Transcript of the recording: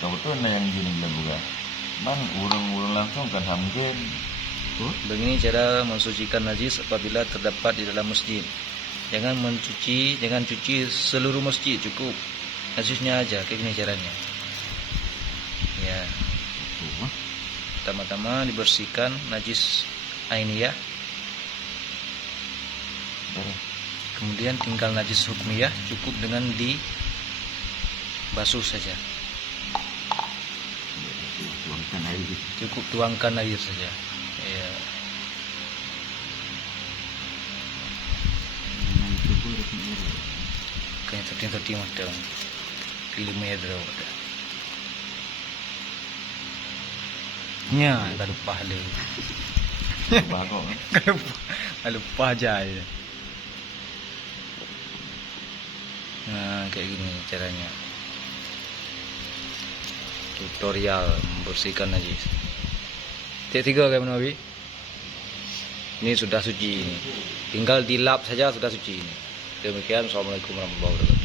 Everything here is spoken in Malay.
kau tuh yang gini bilang juga. Man urung langsung kan hamgen. Begini cara mensucikan najis apabila terdapat di dalam masjid. Jangan cuci seluruh masjid, cukup najisnya aja. Kayak gini caranya. Ya. Pertama-tama dibersihkan najis ainiyah. Kemudian tinggal najis hukmiyah, cukup dengan dibasuh saja. Cukup tuangkan air saja. Ya. Kaya terting macam kilometer ada. Nya, tak lupa le. Bakok. Tak lupa aja ya. Nah, kayak gini caranya. Tutorial membersihkan najis. Titik 3 kayak mana, Wi? Ini sudah suci ini. Tinggal dilap saja sudah suci ini. Demikian, assalamualaikum warahmatullahi wabarakatuh.